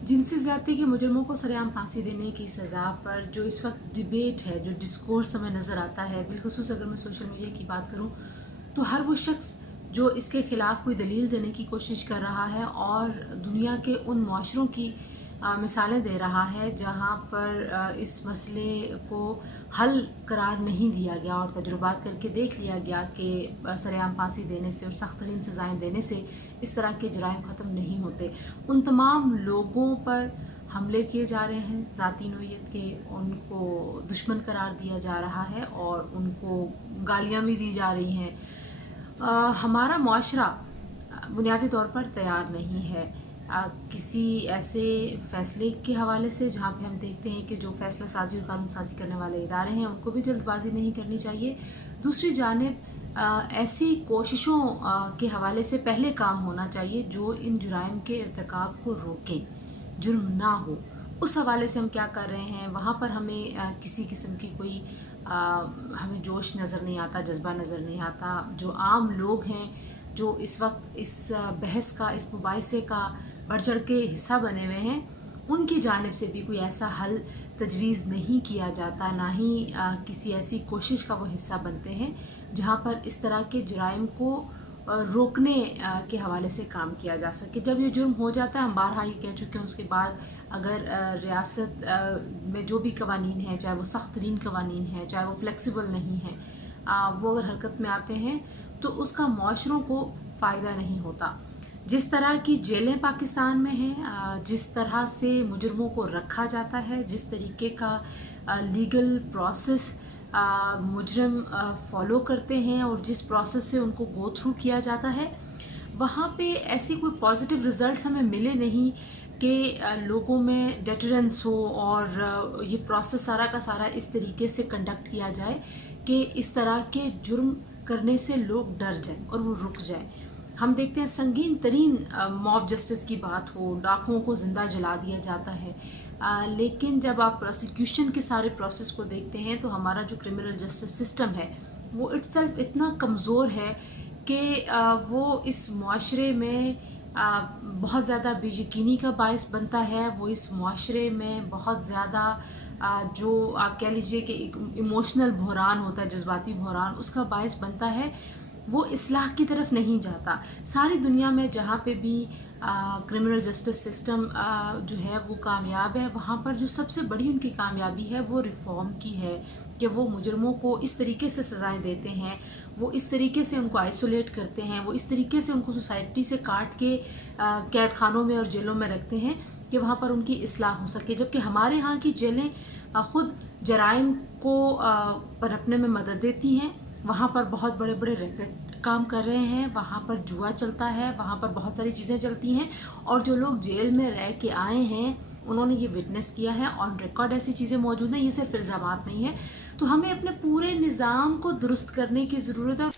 जिनसी ज़्यादती के मुजरिमों को सरेआम फांसी देने की सज़ा पर जो इस वक्त डिबेट है, जो डिस्कोर्स हमें नज़र आता है, बिलखुसूस अगर मैं सोशल मीडिया की बात करूँ तो हर वो शख्स जो इसके ख़िलाफ़ कोई दलील देने की कोशिश कर रहा है और दुनिया के उन मुआशरों की मिसालें दे रहा है जहाँ पर इस मसले को हल करार नहीं दिया गया और तजुर्बात करके देख लिया गया कि सरेआम फांसी देने से और सख्त तरीन सज़ाएँ देने से इस तरह के जराइम ख़त्म नहीं होते। उन तमाम लोगों पर हमले किए जा रहे हैं ज़ाती नोयत के, उनको दुश्मन करार दिया जा रहा है और उनको गालियाँ भी दी जा रही हैं। हमारा मुआशरा बुनियादी तौर पर तैयार नहीं है किसी ऐसे फ़ैसले के हवाले से जहाँ पे हम देखते हैं कि जो फ़ैसला साजी और कानून साजी करने वाले इदारे हैं उनको भी जल्दबाजी नहीं करनी चाहिए। दूसरी जानिब ऐसी कोशिशों के हवाले से पहले काम होना चाहिए जो इन जुराइम के इर्तिकाब को रोकें, जुर्म ना हो। उस हवाले से हम क्या कर रहे हैं, वहाँ पर हमें किसी किस्म की कोई हमें जोश नज़र नहीं आता, जज्बा नज़र नहीं आता। जो आम लोग हैं जो इस वक्त इस बहस का, इस मुबाहिसे का बढ़ चढ़ के हिस्सा बने हुए हैं, उनकी जानिब से भी कोई ऐसा हल तजवीज़ नहीं किया जाता, ना ही किसी ऐसी कोशिश का वो हिस्सा बनते हैं जहाँ पर इस तरह के जराइम को रोकने के हवाले से काम किया जा सके। जब ये जुर्म हो जाता है, हम बारहा ये कह चुके हैं, उसके बाद अगर रियासत में जो भी कवानीन हैं, चाहे वो सख्त तरीन कवानीन हैं, चाहे वो फ्लेक्सिबल नहीं हैं, वो अगर हरकत में आते हैं तो उसका मुआशरों को फ़ायदा नहीं होता। जिस तरह की जेलें पाकिस्तान में हैं, जिस तरह से मुजरमों को रखा जाता है, जिस तरीके का लीगल प्रोसेस मुजरम फॉलो करते हैं और जिस प्रोसेस से उनको गो थ्रू किया जाता है, वहाँ पे ऐसी कोई पॉजिटिव रिज़ल्ट्स हमें मिले नहीं कि लोगों में डेटरेंस हो और ये प्रोसेस सारा का सारा इस तरीके से कंडक्ट किया जाए कि इस तरह के जुर्म करने से लोग डर जाएं और वो रुक जाएं। हम देखते हैं संगीन तरीन मॉब जस्टिस की बात हो, डाकुओं को ज़िंदा जला दिया जाता है, लेकिन जब आप प्रोसिक्यूशन के सारे प्रोसेस को देखते हैं तो हमारा जो क्रिमिनल जस्टिस सिस्टम है वो इट्सेल्फ इतना कमज़ोर है कि वो इस मुआशरे में बहुत ज़्यादा बेयकीनी का बायस बनता है। वो इस मुआशरे में बहुत ज़्यादा जो आप कह लीजिए कि इमोशनल बहरान होता है, जज्बाती बहरान, उसका बायस बनता है। वो इस्लाह की तरफ नहीं जाता। सारी दुनिया में जहाँ पे भी क्रिमिनल जस्टिस सिस्टम जो है वो कामयाब है, वहाँ पर जो सबसे बड़ी उनकी कामयाबी है वो रिफ़ॉर्म की है कि वो मुजरमों को इस तरीके से सज़ाएं देते हैं, वो इस तरीके से उनको आइसोलेट करते हैं, वो इस तरीके से उनको सोसाइटी से काट के कैद खानों में और जेलों में रखते हैं कि वहाँ पर उनकी इस्लाह हो सके। जबकि हमारे यहाँ की जेलें ख़ुद जराइम को पनपने में मदद देती हैं। वहाँ पर बहुत बड़े बड़े रैकेट काम कर रहे हैं, वहाँ पर जुआ चलता है, वहाँ पर बहुत सारी चीज़ें चलती हैं और जो लोग जेल में रह के आए हैं उन्होंने ये विटनेस किया है, ऑन रिकॉर्ड ऐसी चीज़ें मौजूद हैं, ये सिर्फ इल्ज़ामात नहीं है। तो हमें अपने पूरे निज़ाम को दुरुस्त करने की ज़रूरत है।